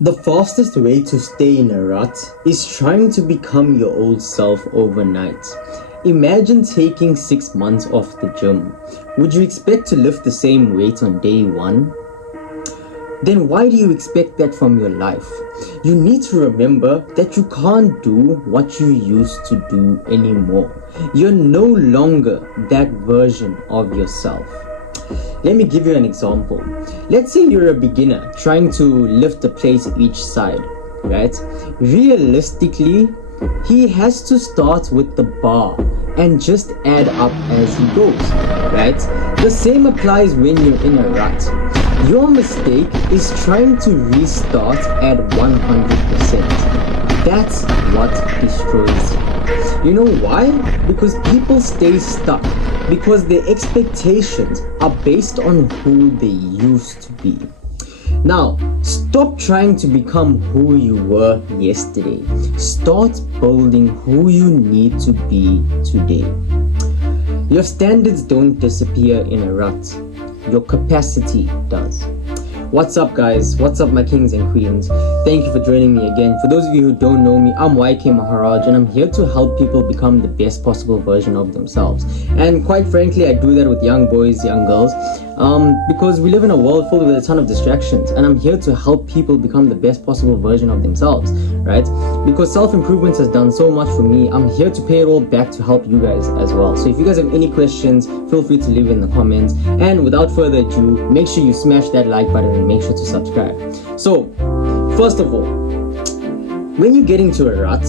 The fastest way to stay in a rut is trying to become your old self overnight. Imagine taking 6 months off the gym. Would you expect to lift the same weight on day one? Then why do you expect that from your life? You need to remember that you can't do what you used to do anymore. You're no longer that version of yourself. Let me give you an example. Let's say you're a beginner trying to lift a plate each side, right? Realistically, he has to start with the bar and just add up as he goes, right? The same applies when you're in a rut. Your mistake is trying to restart at 100%. That's what destroys you. You know why? Because people stay stuck because their expectations are based on who they used to be. Now, stop trying to become who you were yesterday. Start building who you need to be today. Your standards don't disappear in a rut. Your capacity does. What's up, guys? What's up, my kings and queens? Thank you for joining me again. For those of you who don't know me, I'm YK Maharaj, and I'm here to help people become the best possible version of themselves. And quite frankly, I do that with young boys, young girls, because we live in a world filled with a ton of distractions, and I'm here to help people become the best possible version of themselves, right? Because self-improvement has done so much for me. I'm here to pay it all back to help you guys as well. So if you guys have any questions, feel free to leave it in the comments. And without further ado, make sure you smash that like button and make sure to subscribe. So, first of all, when you get into a rut,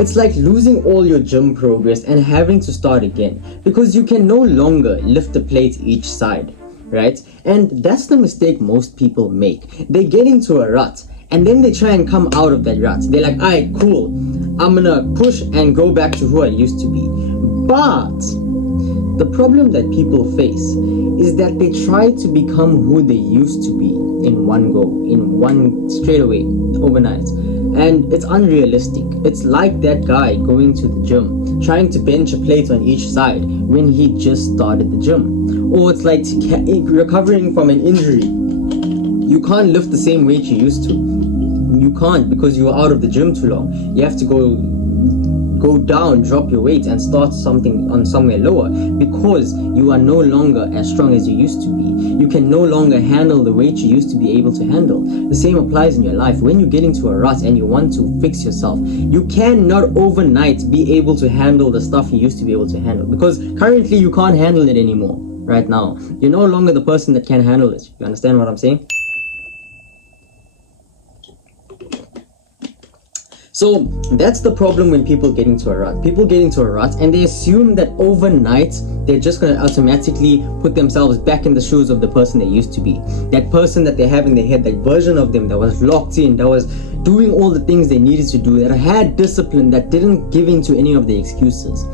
it's like losing all your gym progress and having to start again because you can no longer lift the plate each side, right? And that's the mistake most people make. They get into a rut and then they try and come out of that rut. They're like, alright, cool, I'm gonna push and go back to who I used to be. But the problem that people face is that they try to become who they used to be in one go, in one straight away, overnight. And it's unrealistic. It's like that guy going to the gym, trying to bench a plate on each side when he just started the gym. Or it's like recovering from an injury. You can't lift the same weight you used to. You can't because you were out of the gym too long. You have to go down, drop your weight and start something on somewhere lower because you are no longer as strong as you used to be. You can no longer handle the weight you used to be able to handle. The same applies in your life. When you get into a rut and you want to fix yourself, you cannot overnight be able to handle the stuff you used to be able to handle because currently you can't handle it anymore. Right now, you're no longer the person that can handle it. You understand what I'm saying? So that's the problem when people get into a rut. People get into a rut and they assume that overnight they're just going to automatically put themselves back in the shoes of the person they used to be. That person that they have in their head, that version of them that was locked in, that was doing all the things they needed to do, that had discipline, that didn't give in to any of the excuses.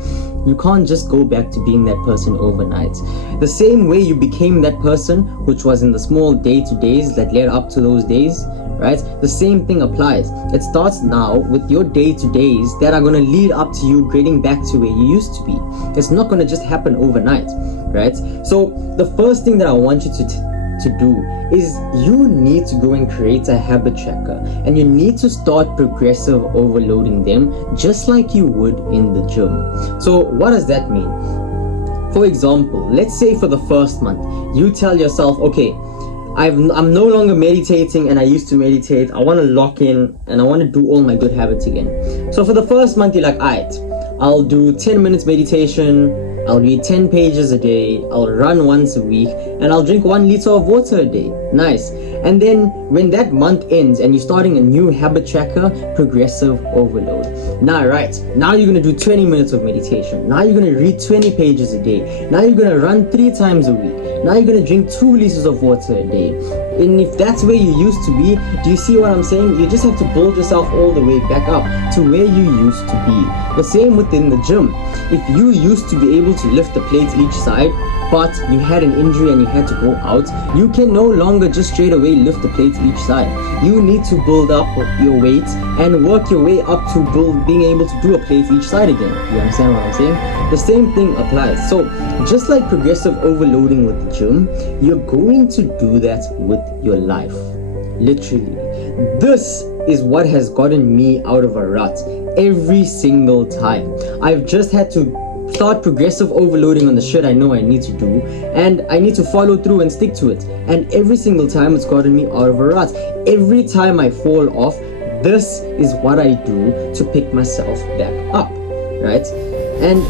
You can't just go back to being that person overnight. The same way you became that person, which was in the small day-to-days that led up to those days, right? The same thing applies. It starts now with your day-to-days that are going to lead up to you getting back to where you used to be. It's not going to just happen overnight, right? So the first thing that I want you to do is you need to go and create a habit tracker, and you need to start progressive overloading them just like you would in the gym. So what does that mean? For example, let's say for the first month you tell yourself, okay, I'm no longer meditating and I used to meditate. I want to lock in and I want to do all my good habits again. So for the first month you're like, alright, I'll do 10 minutes meditation, I'll read 10 pages a day, I'll run once a week, and I'll drink 1 liter of water a day. Nice. And then when that month ends and you're starting a new habit tracker, progressive overload. Now, right, now you're going to do 20 minutes of meditation. Now you're going to read 20 pages a day. Now you're going to run 3 times a week. Now you're going to drink 2 liters of water a day. And if that's where you used to be, do you see what I'm saying? You just have to build yourself all the way back up to where you used to be. The same within the gym. If you used to be able to lift the plates each side, but you had an injury and you had to go out, you can no longer just straight away lift the plates each side. You need to build up your weight and work your way up to being able to do a plate each side again. You understand what I'm saying? The same thing applies. So just like progressive overloading with the gym, you're going to do that with your life. Literally. This is what has gotten me out of a rut every single time. I've just had to start progressive overloading on the shit I know I need to do, and I need to follow through and stick to it. And every single time it's gotten me out of a rut. Every time I fall off, this is what I do to pick myself back up, right? And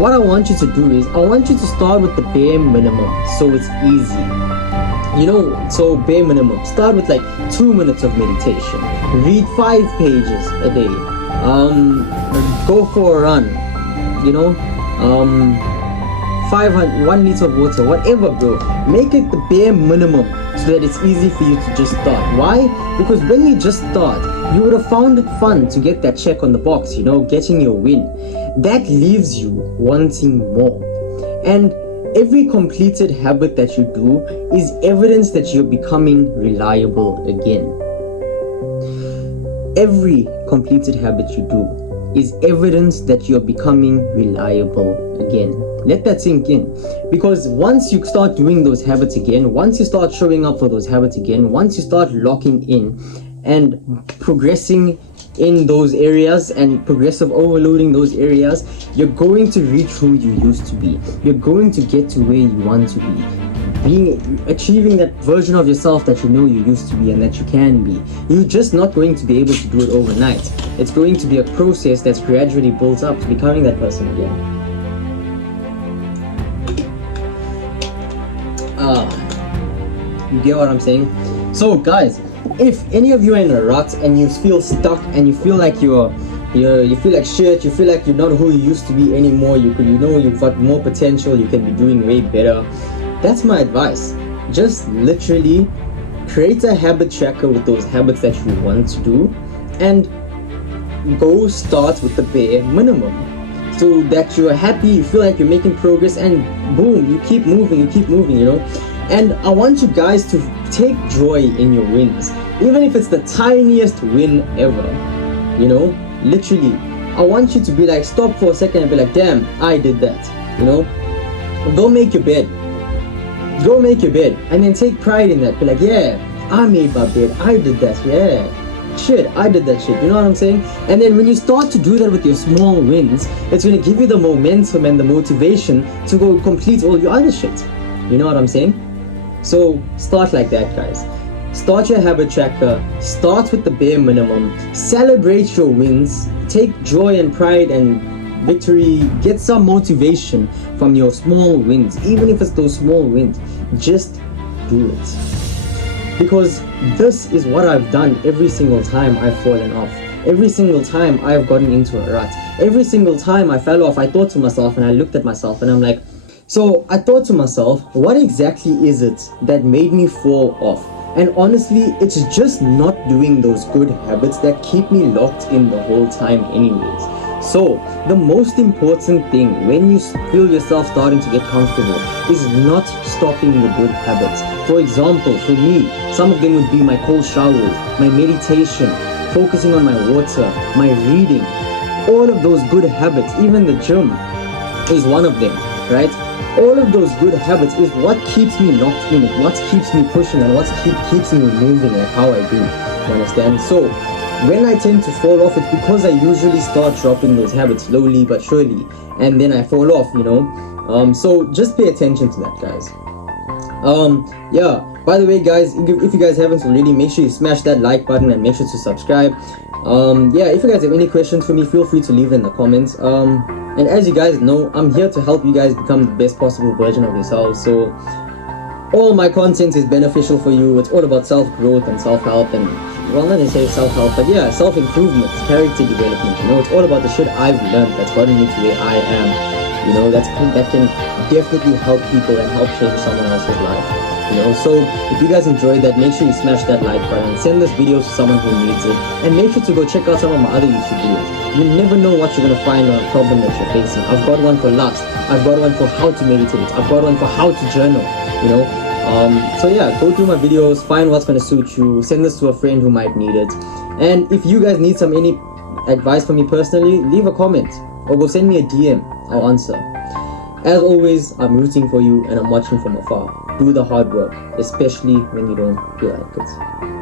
what I want you to do is, I want you to start with the bare minimum so it's easy. So bare minimum. Start with like 2 minutes of meditation. Read 5 pages a day. Go for a run. 1 liter of water, whatever, bro. Make it the bare minimum so that it's easy for you to just start. Why? Because when you just start, you would have found it fun to get that check on the box, getting your win. That leaves you wanting more. And every completed habit that you do is evidence that you're becoming reliable again. Every completed habit you do is evidence that you're becoming reliable again. Let that sink in. Because once you start doing those habits again, once you start showing up for those habits again, once you start locking in and progressing in those areas and progressive overloading those areas, you're going to reach who you used to be. You're going to get to where you want to be. Achieving that version of yourself that you know you used to be and that you can be. You're just not going to be able to do it overnight. It's going to be a process that's gradually built up to becoming that person again. You get what I'm saying? So guys, if any of you are in a rut and you feel stuck and you feel like you feel like shit, you feel like you're not who you used to be anymore, you've got more potential, you can be doing way better, that's my advice. Just literally create a habit tracker with those habits that you want to do and go start with the bare minimum so that you're happy, you feel like you're making progress, and boom, you keep moving. And I want you guys to take joy in your wins, even if it's the tiniest win ever. Literally, I want you to be like, stop for a second and be like, damn, I did that. Go make your bed, and then take pride in that. Be like, yeah, I made my bed, I did that. Yeah, shit, I did that shit. You know what I'm saying? And then when you start to do that with your small wins, it's going to give you the momentum and the motivation to go complete all your other shit. You know what I'm saying? So start like that, guys. Start your habit tracker. Start with the bare minimum. Celebrate your wins. Take joy and pride and victory. Get some motivation from your small wins. Even if it's those small wins, just do it. Because this is what I've done every single time I've fallen off. Every single time I've gotten into a rut. Every single time I fell off, I thought to myself and I looked at myself and I'm like, so I thought to myself, what exactly is it that made me fall off? And honestly, it's just not doing those good habits that keep me locked in the whole time anyways. So the most important thing when you feel yourself starting to get comfortable is not stopping the good habits. For example, for me, some of them would be my cold showers, my meditation, focusing on my water, my reading. All of those good habits, even the gym is one of them, right? All of those good habits is what keeps me locked in, what keeps me pushing, and what keeps me moving like how I do. You understand? So when I tend to fall off, it's because I usually start dropping those habits slowly but surely, and then I fall off, so just pay attention to that, guys. Yeah, by the way, guys, if you guys haven't already, make sure you smash that like button and make sure to subscribe. Yeah, if you guys have any questions for me, feel free to leave in the comments. And as you guys know, I'm here to help you guys become the best possible version of yourselves. So all my content is beneficial for you. It's all about self-growth and self-help, and well, not necessarily self-help, but yeah, self-improvement, character development. It's all about the shit I've learned that's gotten me to where I am. That can definitely help people and help change someone else's life. So if you guys enjoyed that, make sure you smash that like button, send this video to someone who needs it, and make sure to go check out some of my other YouTube videos. You never know what you're going to find on a problem that you're facing. I've got one for lust, I've got one for how to meditate, I've got one for how to journal, so yeah, go through my videos, find what's going to suit you, send this to a friend who might need it. And if you guys need any advice from me personally, leave a comment or go send me a DM, I'll answer. As always, I'm rooting for you and I'm watching from afar. Do the hard work, especially when you don't feel like it.